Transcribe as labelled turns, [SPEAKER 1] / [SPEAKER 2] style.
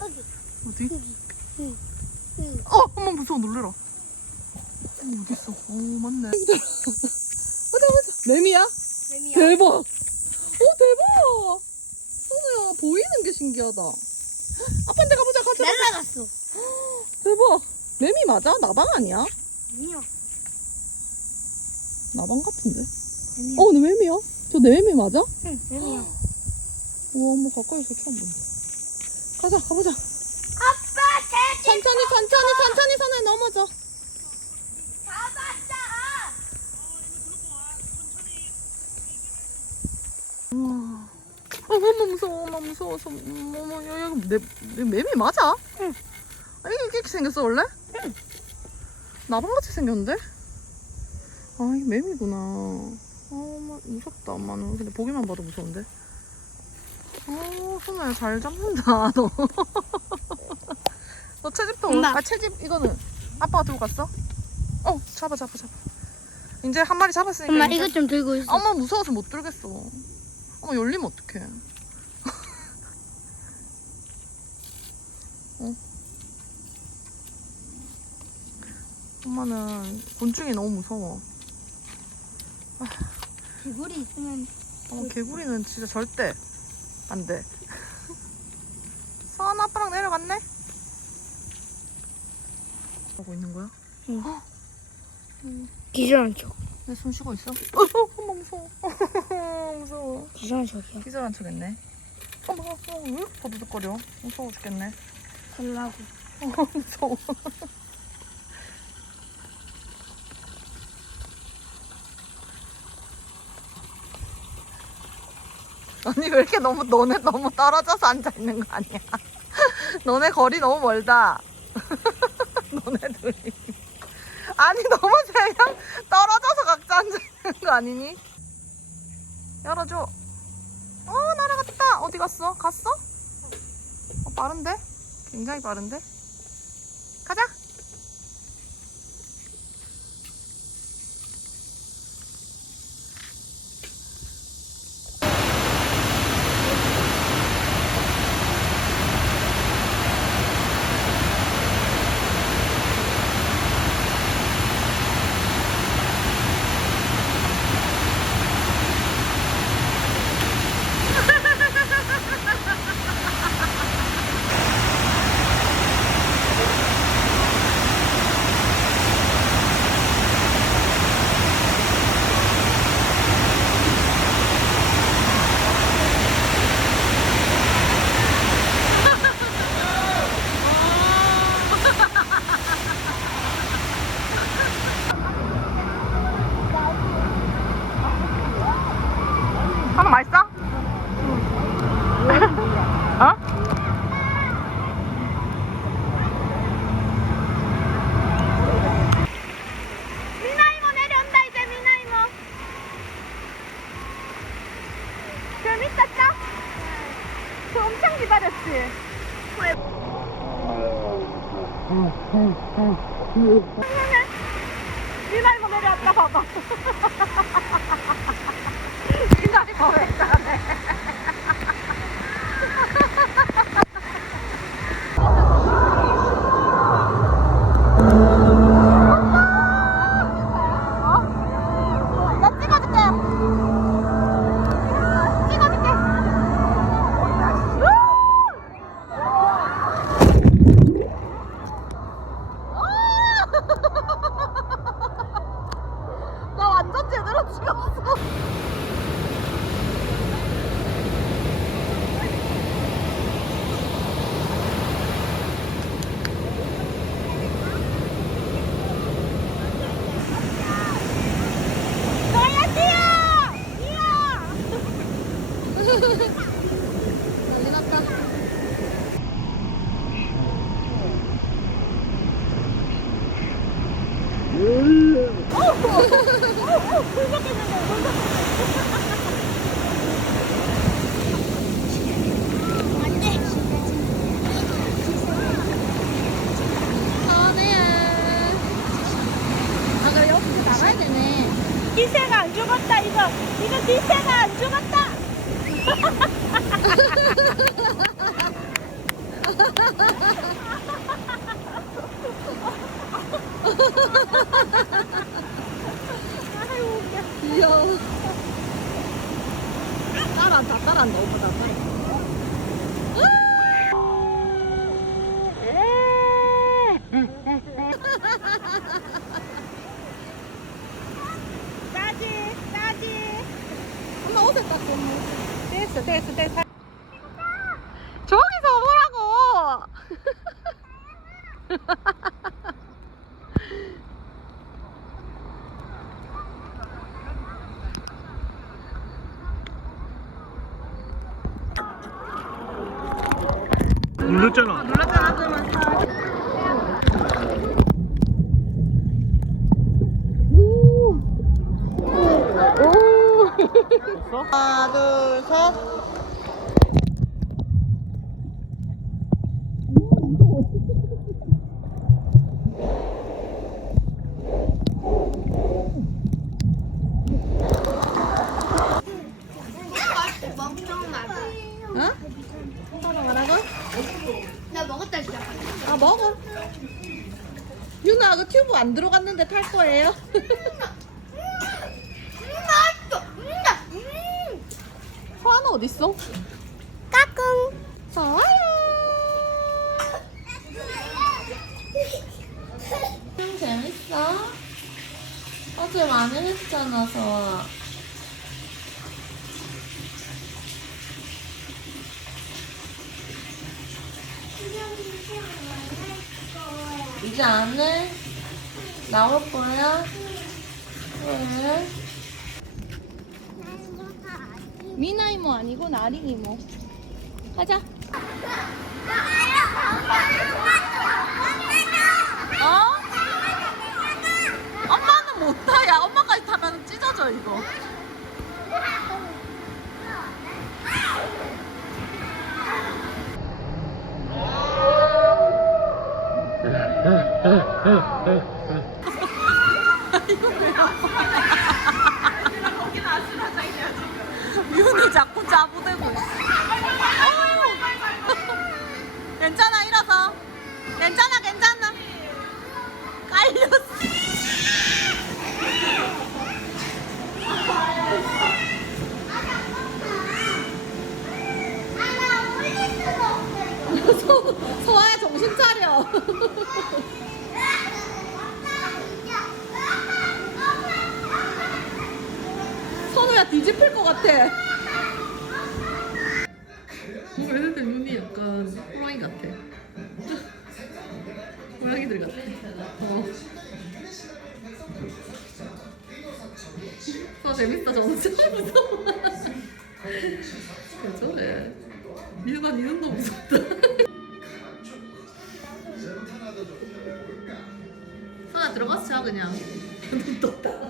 [SPEAKER 1] 여기.
[SPEAKER 2] 어디?
[SPEAKER 1] 여기.
[SPEAKER 2] 어, 엄마 무서워 놀래라. 어, 어디 있어? 오, 맞네. 맞아, 맞아. 매미야?
[SPEAKER 1] 매미야.
[SPEAKER 2] 대박. 오, 대박. 선우야, 보이는 게 신기하다. 아빠한테 가보자, 가자.
[SPEAKER 1] 날라갔어.
[SPEAKER 2] 대박. 매미 맞아? 나방 아니야?
[SPEAKER 1] 아니야.
[SPEAKER 2] 나방 같은데?
[SPEAKER 1] 매미야.
[SPEAKER 2] 어, 내 매미야? 저 내 매미 맞아?
[SPEAKER 1] 응, 매미야.
[SPEAKER 2] 우와, 한번 가까이서 처음 본다. 가자, 가보자.
[SPEAKER 1] 아빠, 새
[SPEAKER 2] 천천히, 천천히, 천천히 선에 넘어져.
[SPEAKER 1] 잡았다.
[SPEAKER 2] 우와. 어, 엄마 무서워, 엄마 무서워서. 어머, 야, 야, 내, 내 매미 맞아?
[SPEAKER 1] 응.
[SPEAKER 2] 아, 이게 이렇게 생겼어, 원래?
[SPEAKER 1] 응.
[SPEAKER 2] 나방같이 생겼는데? 아, 이게 매미구나. 아, 엄마, 무섭다, 엄마는. 근데 보기만 봐도 무서운데? 어, 손을 잘 잡는다, 너. 너 채집도,
[SPEAKER 1] 엄마.
[SPEAKER 2] 아, 채집, 이거는 아빠가 들고 갔어? 어, 잡아, 잡아, 잡아. 이제 한 마리 잡았으니까.
[SPEAKER 1] 엄마,
[SPEAKER 2] 이제-
[SPEAKER 1] 이거 좀 들고 있어.
[SPEAKER 2] 엄마 무서워서 못 들겠어. 엄마 열리면 어떡해. 어? 엄마는 곤충이 너무 무서워.
[SPEAKER 1] 개구리 있으면
[SPEAKER 2] 어, 개구리는 진짜 절대 안 돼. 서한 아빠랑 내려갔네? 하고 있는 거야?
[SPEAKER 1] 기절한 척.
[SPEAKER 2] 내손 쉬고 있어? 어, 어, 엄마 무서워. 무서워.
[SPEAKER 1] 기절한 척이야.
[SPEAKER 2] 기절한 척 했네. 어머, 어머, 왜 이렇게 버드득거려? 무서워 죽겠네.
[SPEAKER 1] 살라고.
[SPEAKER 2] 어, 무서워. 언니 왜 이렇게 너무 너네 너무 떨어져서 앉아 있는 거 아니야? 너네 거리 너무 멀다. 너네 둘이. 아니 너무 그냥 떨어져서 각자 앉아 있는 거 아니니? 열어줘. 어 날아갔다. 어디 갔어? 갔어? 어, 빠른데? 굉장히 빠른데? 가자. 하나 맛있어? 어?
[SPEAKER 1] 미나이모 내려온다 이제 미나이모. 재밌었다? 저 엄청 기다렸지? 미나이모 내려왔다 봐봐.
[SPEAKER 2] 미나리가 왜 따네?
[SPEAKER 1] 나 찍어줄게. 찍어줄게.
[SPEAKER 2] 나 완전 제대로 찍었어.
[SPEAKER 1] 너야 뛰어! 뛰어!
[SPEAKER 2] 아,
[SPEAKER 1] 안 죽었다 이거. 이거 기세가
[SPEAKER 2] 귀여워. 따라한다 따라한다. 오빠 나 따라 됐어, 됐어, 됐어. 저기서 오라고!
[SPEAKER 3] 눌렀잖아.
[SPEAKER 2] 놀랐잖아, 그러면 사. 하나, 둘, 셋.
[SPEAKER 1] 멍청 말고.
[SPEAKER 2] 어? 하나 말하고?
[SPEAKER 1] 나 먹었다 진짜.
[SPEAKER 2] 아, 먹어. 유나, 그 튜브 안 들어갔는데 탈 거예요?
[SPEAKER 1] 음, 맛있어. 음, 음.
[SPEAKER 2] 서하나 어딨어?
[SPEAKER 1] 까꿍.
[SPEAKER 2] 서하야. 재밌어? 어제 많이 했잖아, 서아. 이제 안 해? 나올 거야? 왜? 미나 이모 아니고 나리 이모. 가자. 어? 엄마는 못 타. 야, 엄마까지 타면 찢어져, 이거. 윤이 자꾸 짜부대고 있어. 어우. 괜찮아, 일어서. 괜찮아, 괜찮아. 깔렸어. 소, 소아야 정신 차려. 선우야 뒤집힐 것 같아. 재밌다 저 진짜 무서워. 왜 저래? 미우가 니 눈도 무섭다. 선아 들어가서 자 그냥. 눈 떴다.